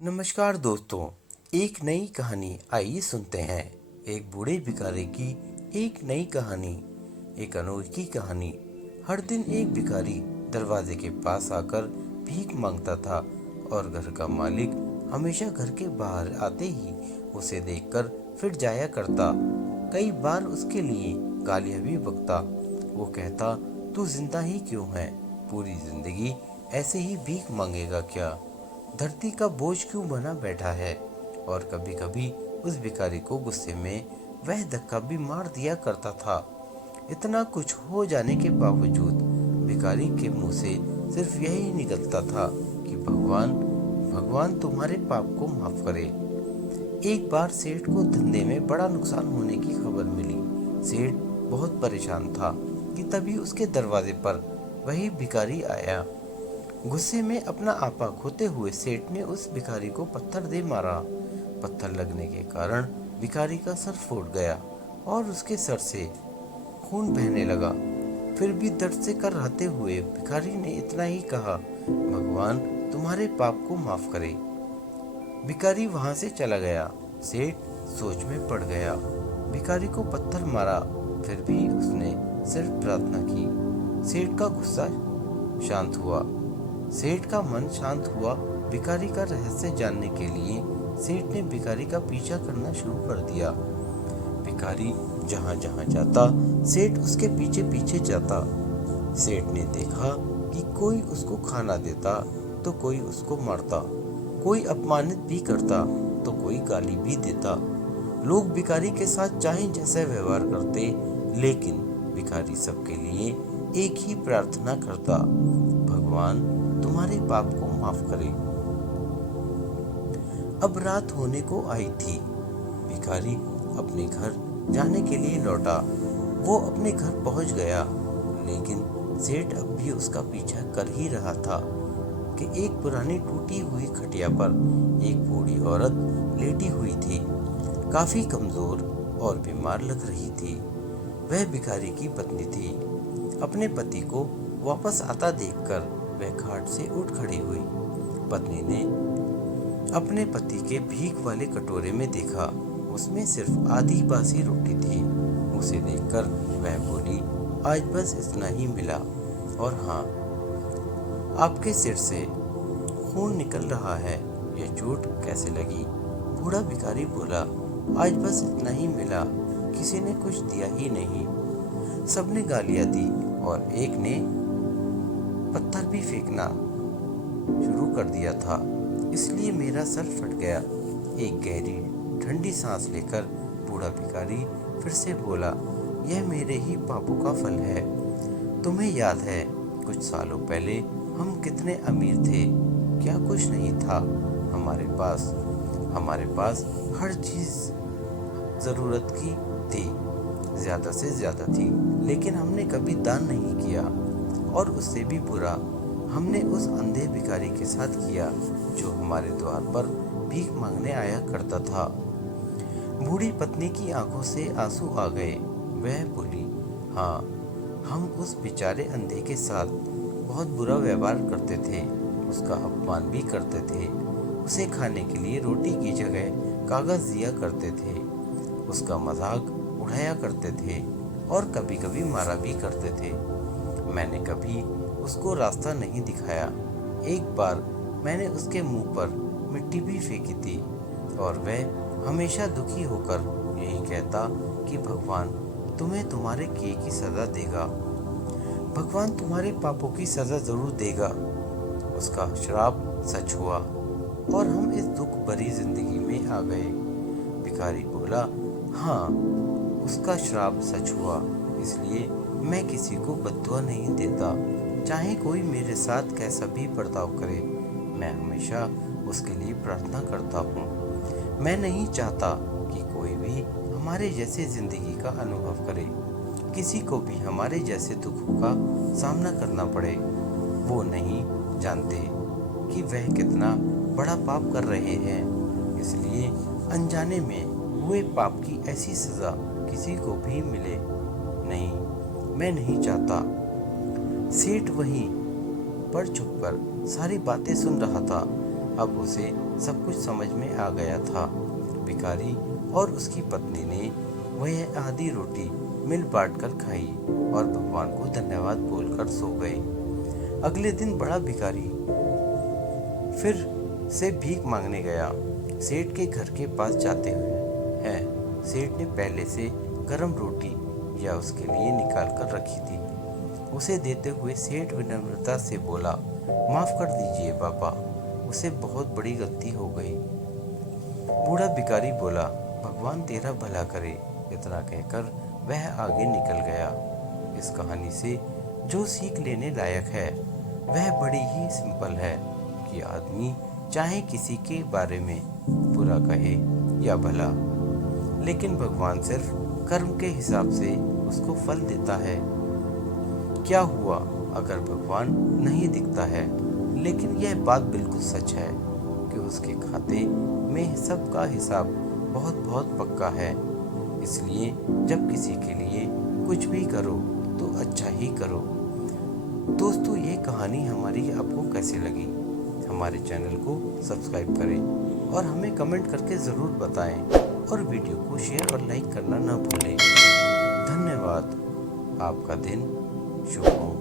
नमस्कार दोस्तों। एक नई कहानी आइए सुनते हैं। एक बूढ़े भिखारी की एक नई कहानी। एक अनोखी कहानी। हर दिन एक भिखारी दरवाजे के पास आकर भीख मांगता था और घर का मालिक हमेशा घर के बाहर आते ही उसे देखकर फिर जाया करता। कई बार उसके लिए गालियां भी बकता। वो कहता, तू जिंदा ही क्यों है? पूरी जिंदगी ऐसे ही भीख मांगेगा क्या? धरती का बोझ क्यों बना बैठा है? और कभी कभी उस भिखारी को गुस्से में वह धक्का भी मार दिया करता था। इतना कुछ हो जाने के बावजूद भिखारी के मुंह से सिर्फ यही निकलता था कि भगवान भगवान तुम्हारे पाप को माफ करे। एक बार सेठ को धंधे में बड़ा नुकसान होने की खबर मिली। सेठ बहुत परेशान था कि तभी उसके दरवाजे पर वही भिखारी आया। गुस्से में अपना आपा खोते हुए सेठ ने उस भिखारी को पत्थर दे मारा। पत्थर लगने के कारण भिखारी का सर फूट गया और उसके सर से खून बहने लगा। फिर भी दर्द से कराहते हुए भिखारी ने इतना ही कहा, भगवान तुम्हारे पाप को माफ करे। भिखारी वहां से चला गया। सेठ सोच में पड़ गया। भिखारी को पत्थर मारा, फिर भी उसने सिर्फ प्रार्थना की। सेठ का गुस्सा शांत हुआ। सेठ का मन शांत हुआ। भिखारी का रहस्य जानने के लिए सेठ ने भिखारी का पीछा करना शुरू कर दिया। भिखारी जहां जहां जाता सेठ उसके पीछे पीछे जाता। सेठ ने देखा कि कोई उसको खाना देता तो कोई उसको मारता, कोई अपमानित भी करता तो कोई गाली भी देता। लोग भिखारी के साथ चाहे जैसा व्यवहार करते, लेकिन भिखारी सबके लिए एक ही प्रार्थना करता, भगवान तुम्हारे पाप को माफ करे। अब रात होने को आई थी। भिखारी अपने घर जाने के लिए लौटा। वो अपने घर पहुंच गया, लेकिन सेठ अब भी उसका पीछा कर ही रहा था कि एक पुरानी टूटी हुई खटिया पर एक बूढ़ी औरत लेटी हुई थी। काफी कमजोर और बीमार लग रही थी। वह भिखारी की पत्नी थी। अपने पति को वापस आता देखकर वह खाट से उठ खड़ी हुई। पत्नी ने अपने पति के भीख वाले कटोरे में देखा, उसमें सिर्फ आधी बासी रोटी थी। उसे देखकर वह बोली, आज बस इतना ही मिला। और हाँ, आपके सिर से खून निकल रहा है, यह चोट कैसे लगी? बूढ़ा भिखारी बोला, आज बस इतना ही मिला, किसी ने कुछ दिया ही नहीं। सबने गालियां दी और एक ने पत्थर भी फेंकना शुरू कर दिया था, इसलिए मेरा सर फट गया। एक गहरी ठंडी सांस लेकर बूढ़ा भिखारी फिर से बोला, यह मेरे ही पापों का फल है। तुम्हें याद है कुछ सालों पहले हम कितने अमीर थे? क्या कुछ नहीं था हमारे पास हर चीज जरूरत की थी, ज्यादा से ज्यादा थी, लेकिन हमने कभी दान नहीं किया। और उससे भी बुरा हमने उस अंधे भिखारी के साथ किया जो हमारे द्वार पर भीख मांगने आया करता था। बूढ़ी पत्नी की आंखों से आंसू आ गए। वह बोली, हाँ, हम उस बेचारे अंधे के साथ बहुत बुरा व्यवहार करते थे, उसका अपमान भी करते थे, उसे खाने के लिए रोटी की जगह कागज दिया करते थे, उसका मजाक उड़ाया करते थे और कभी कभी मारा भी करते थे। मैंने कभी उसको रास्ता नहीं दिखाया। एक बार मैंने उसके मुंह पर मिट्टी भी फेंकी थी और वह हमेशा दुखी होकर यही कहता कि भगवान तुम्हें तुम्हारे किए की सजा देगा, भगवान तुम्हारे पापों की सजा जरूर देगा। उसका श्राप सच हुआ और हम इस दुख भरी जिंदगी में आ गए। भिखारी बोला, हाँ, उसका श्राप सच हुआ, इसलिए मैं किसी को बद्दुआ नहीं देता, चाहे कोई मेरे साथ कैसा भी बर्ताव करे। मैं हमेशा उसके लिए प्रार्थना करता हूँ। मैं नहीं चाहता कि कोई भी हमारे जैसे जिंदगी का अनुभव करे, किसी को भी हमारे जैसे दुखों का सामना करना पड़े। वो नहीं जानते कि वह कितना बड़ा पाप कर रहे हैं, इसलिए अनजाने में हुए पाप की ऐसी सजा किसी को भी मिले नहीं, मैं नहीं चाहता। सेठ वहीं पर छुपकर सारी बातें सुन रहा था। अब उसे सब कुछ समझ में आ गया था। भिखारी और उसकी पत्नी ने वह आधी रोटी मिल बांट कर खाई और भगवान को धन्यवाद बोलकर सो गए। अगले दिन बड़ा भिखारी फिर से भीख मांगने गया। सेठ के घर के पास जाते हुए हैं, सेठ ने पहले से गरम रोटी या उसके लिए निकाल कर रखी थी। उसे देते हुए सेठ विनम्रता से बोला, माफ कर दीजिए बाबा, उसे बहुत बड़ी गलती हो गई। बूढ़ा भिखारी बोला, भगवान तेरा भला करे। इतना कहकर वह आगे निकल गया। इस कहानी से जो सीख लेने लायक है वह बड़ी ही सिंपल है कि आदमी चाहे किसी के बारे में बुरा कहे या भला, लेकिन भगवान सिर्फ कर्म के हिसाब से उसको फल देता है। क्या हुआ अगर भगवान नहीं दिखता है, लेकिन यह बात बिल्कुल सच है कि उसके खाते में सबका हिसाब बहुत बहुत पक्का है। इसलिए जब किसी के लिए कुछ भी करो तो अच्छा ही करो। दोस्तों, ये कहानी हमारी आपको कैसी लगी? हमारे चैनल को सब्सक्राइब करें और हमें कमेंट करके ज़रूर बताएं और वीडियो को शेयर और लाइक करना ना भूलें। धन्यवाद। आपका दिन शुभ हो।